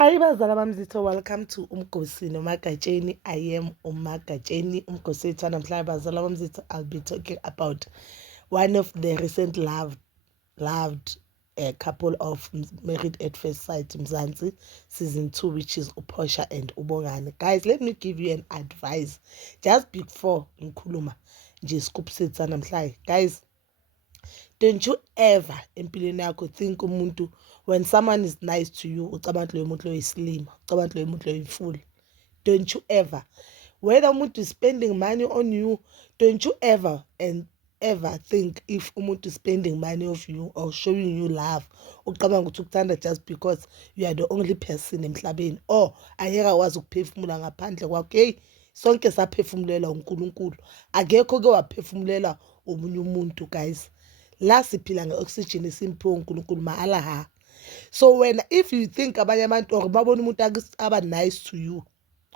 Hi bazala bamzitho, welcome to Umgosi noMagatsheni. I am uMagatsheni. Umgosi namhlanje bazala bamzitho, I'll be talking about one of the recent loved a couple of Married at First Sight Mzansi season 2, which is Uphosha and Ubongani. Guys, let me give you an advice just before ngikhuluma nje scoop sethu namhlanje. Guys, don't you ever empilweni yakho think umuntu when someone is nice to you ucabanga lo muntu lo yisilima, ucabanga lo muntu lo yifuli. Don't you ever, whether umuntu is spending money on you, don't you ever think if umuntu is spending money of you or showing you love ucabanga ukuthi ukuthanda just because you are the only person emhlabeni, or ayeka wazi ukuphefumula ngaphandle kwakho. Hey, sonke saphefumulela uNkulunkulu, akekho ke waphefumulela omunye umuntu. Guys, la siphila nge-oxygen esimphiwe uNkulunkulu mahala ha. So if you think abanye abantu or babona umuntu aba nice to you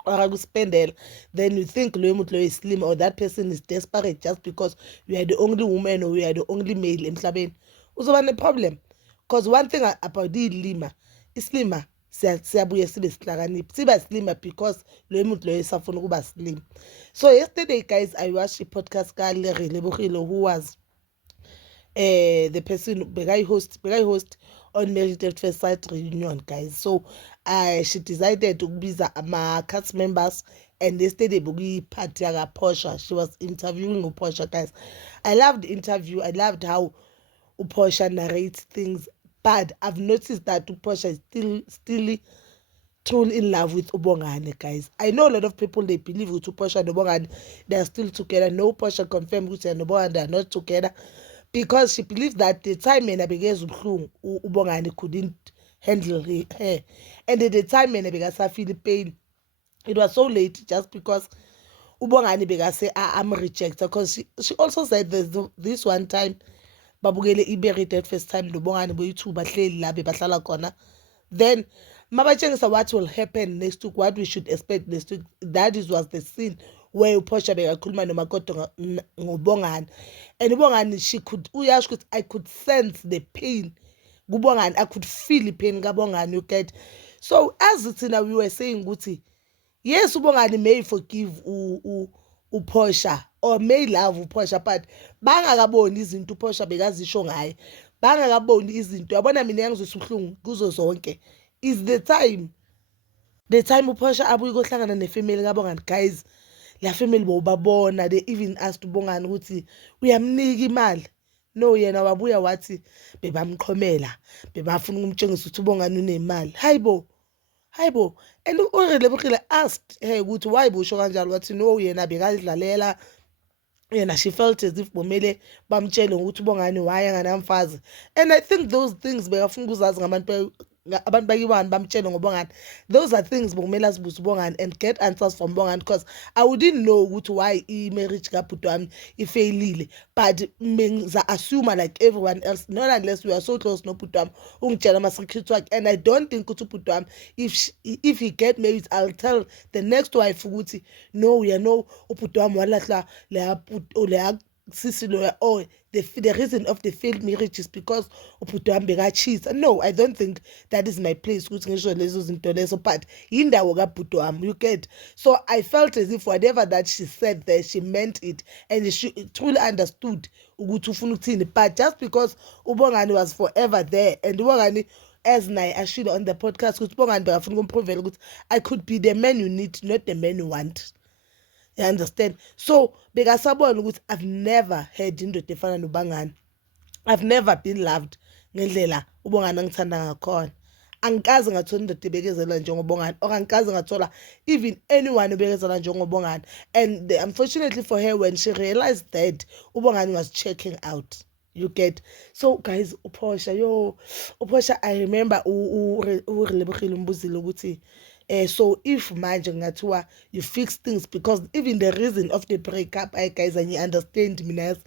or akuspendela, then you think lo muntu lo islim or that person is desperate just because you are the only woman or you are the only male emhlabeni, uzoba ne-problem. Because one thing about ilima, islima siyabuye sibe sihlakaniphi, siba slima because lo muntu lo esafuna ukuba slim. So yesterday guys, I watched a podcast ka Lebogile who was the person Begai host on Married at First Sight reunion, guys. So she decided to be cast members, and yesterday bugi party Uphosha. She was interviewing Uphosha, guys. I loved the interview. I loved how Uphosha narrates things, but I've noticed that Uphosha is still truly in love with Ubongani, guys. I know a lot of people, they believe with Uphosha and Ubongani they are still together. No, Uphosha confirmed with Ubongani they are not together, because she believes that the time when Ubongani couldn't handle her, and at the time when I feel pain, it was so late just because Ubongani say I'm rejected, because she also said this one time babukele iBmarried at First time noBongani boyi-2 bahleli la bebahlala khona, then mabatshengisa what will happen next week, what we should expect next week. That was the scene where Uphosha bekakhuluma nomakoti ngobongani, and ubongani she could uyasho ukuthi I could sense the pain kubongani, I could feel the pain kabongani, you get. So as thina we were saying ukuthi yes, ubongani may forgive Uphosha or may love Uphosha, but bangakaboni izinto Uphosha bekazisho ngaye, bangakaboni izinto. Yabona mina engizwisa ubuhlungu kuzo zonke is the time Uphosha abuye kohlangana nefamily kabongani. Guys, la family bobabona, they even asked ubongani ukuthi uyamnika imali. No, yena wabuya wathi bebamqhomela, bebafuna ukumtshengisa ukuthi ubongani unemali. Hayibo, and uRelebogile asked her ukuthi why busho kanjalo, wathi no, yena bekadlalela, yena she felt as if bomele bamtshele ukuthi ubongani why anganamfazi. And I think those things bekafuna ukuzazi ngabantu bakiwani bamtshele ngobongani. Those are things bokumele azibuze ubongani and get answers from bongani, because I wouldn't know ukuthi why i-marriage kabhuti wami ifailile, but menza assume like everyone else, not unless we are so close no bhuti wami ungitshela ama-secret wakhe. And I don't think ukuthi ubhuti wami if he get married, I'll tell the next wife ukuthi no, you know ubhuti wami walahla leya sisi loya, or the reason of the failed marriage is because ubhuti wami beka-cheat. No, I don't think that is my place ukuthi ngisho lezo zinto lezo, but yindawo kabhuti wami, you get. So I felt as if whatever that she said there, she meant it, and she truly understood ukuthi ufuna ukuthini. But just because ubongani was forever there, and ubongani as naye ashilo on the podcast ukuthi ubongani bekafuna ukumprovela ukuthi I could be the man you need, not the man you want. You understand? So bekasabona ukuthi I've never had indoda efana noBongani. I've never been loved ngendlela uBongani angithanda ngakhona. Angikaze ngathola indoda ebekezela njengobongani, or angikaze ngathola even anyone ebekezela njengobongani. And unfortunately for her, when she realized that uBongani was checking out, you get. So guys, Uphosha, I remember uRelebogile umbuzile ukuthi so if manje ngathiwa you fix things, because even the reason of the breakup, guys, and you understand me as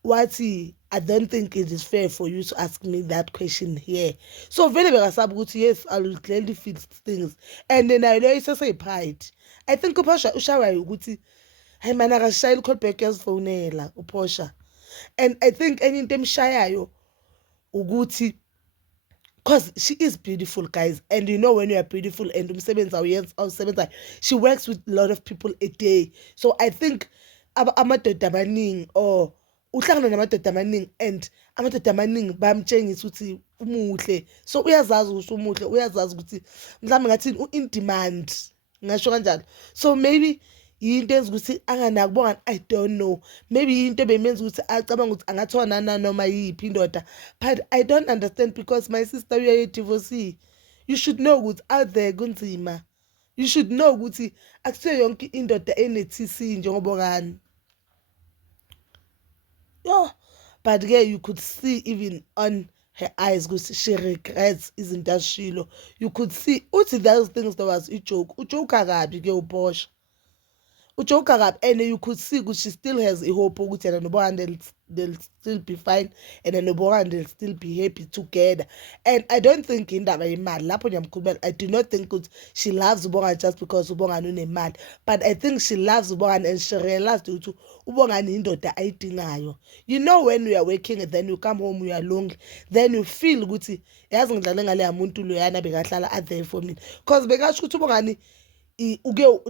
what I don't think it is fair for you to ask me that question here. So vele bekasabi ukuthi yes, I will clearly fix things, and then I know it's just a pride. I think Uphosha ushawa ukuthi hayi mana akashayela uCallback yazifonela Uphosha, and I think enye into emshayayo ukuthi because she is beautiful, guys. And you know when you are beautiful and she works with a lot of people a day. So I think amadoda amaningi or uhlangana namadoda amaningi and amadoda amaningi bayamtshengisa ukuthi umuhle, so uyazazi ukuthi umuhle, uyazazi ukuthi mhlawumbe ngathini in demand, ngasho kanjalo. So maybe yinto enza ukuthi anganaki ubongani, I don't know, maybe into bemenza ukuthi acabanga ukuthi angathona nanoma yiphi indoda, but I don't understand because my sister uyayidivorce. You should know ukuthi out there kunzima. You should know ukuthi akusiyo yonke indoda ene-TC njengobongani. Yo, but yeah, you could see even on her eyes ukuthi she regrets izinto azishilo. You could see uthi those things that was ujoke kabi ke uBosch. Ujoke kabi, and you could see ukuthi she still has a hope ukuthi yena noBongani they'll still be fine, and then noBongani they'll still be happy together. And I don't think indaba yemali lapho ngiyamkhulumela, I do not think ukuthi she loves uBongani just because uBongani unemali, but I think she loves uBongani and she realized ukuthi uBongani indoda ayidingayo. You know when you are working and then you come home you are lonely, then you feel ukuthi yazi ngidlale ngale muntu loyana bekahlala at there for me, because bekasho ukuthi uBongani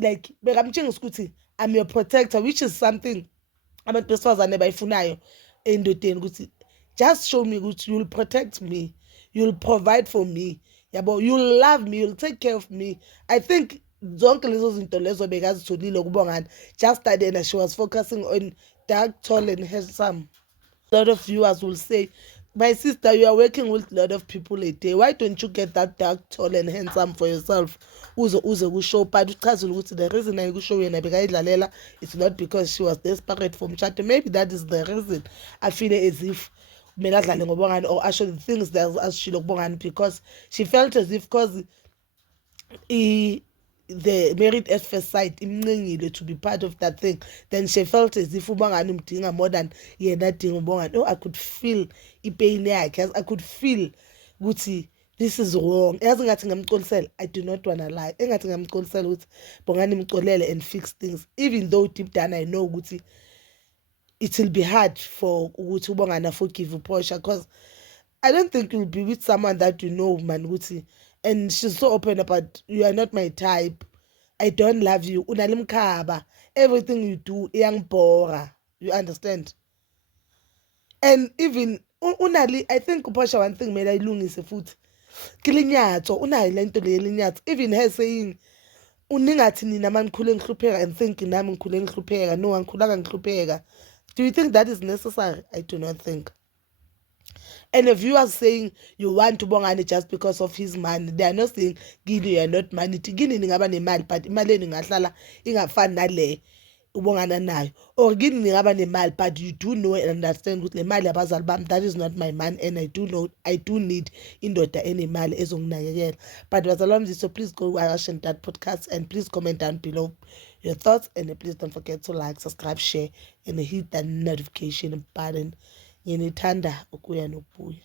like bekamtshengisa ukuthi I'm your protector, which is something abantu besifazane bayifunayo endodeni, ukuthi just show me ukuthi you'll protect me, you'll provide for me, yabo, you'll love me, you'll take care of me. I think zonke lezo zinto lezo bekazitholile kuBongani, just that then she was focusing on dark, tall and handsome. A lot of viewers will say, my sister, you are working with a lot of people a day, why don't you get that dark, tall and handsome for yourself? Uze kushow, but uchazile ukuthi the reason ayikushow yena bekayidlalela, it's not because she was desperate for umshado. Maybe that is the reason I feel as if kumele adlale ngoBongani, or actually the things that azishilo kuBongani, because she felt as if because the Married at First Sight imncengile to be part of that thing, then she felt as if uBongani umdinga more than yena adinga uBongani. Oh, I could feel ipain yakhe, I could feel ukuthi this is wrong. Yazi ngathi ngamcolisela, I do not wanna lie, engathi ngamcolisela ukuthi Bongani mcolele and fix things, even though deep down I know ukuthi it will be hard for ukuthi uBongani forgive uPortia, because I don't think you'll be with someone that you know, man, ukuthi, and she's so open about, you are not my type, I don't love you, unalimkhaba, everything you do iyangibhora, you understand? And even unali, I think uPortia one thing made ayilungise futhi kilinyatso, unayo lento le linyatso, even her saying uningathi nina manikhule ngihlupheka and think nami ngikhule ngihlupheka, no angikhulanga ngihlupheka. Do you think that is necessary? I do not think. And if you are saying you want uBongani just because of his money, they are not saying Gini, you are not money. Gini ningaba nemali, but imali ningahlala ingafani nale uBongani nayo. Or Gini ningaba nemali, but you do know and understand ukuthi le mali yabazali bami, that is not my money, and I do need indoda enemali ezonginakekela. But bazalwane, so please go watch that podcast and please comment down below your thoughts, and please don't forget to like, subscribe, share, and hit that notification button. Nginithanda ukuya nokubuya.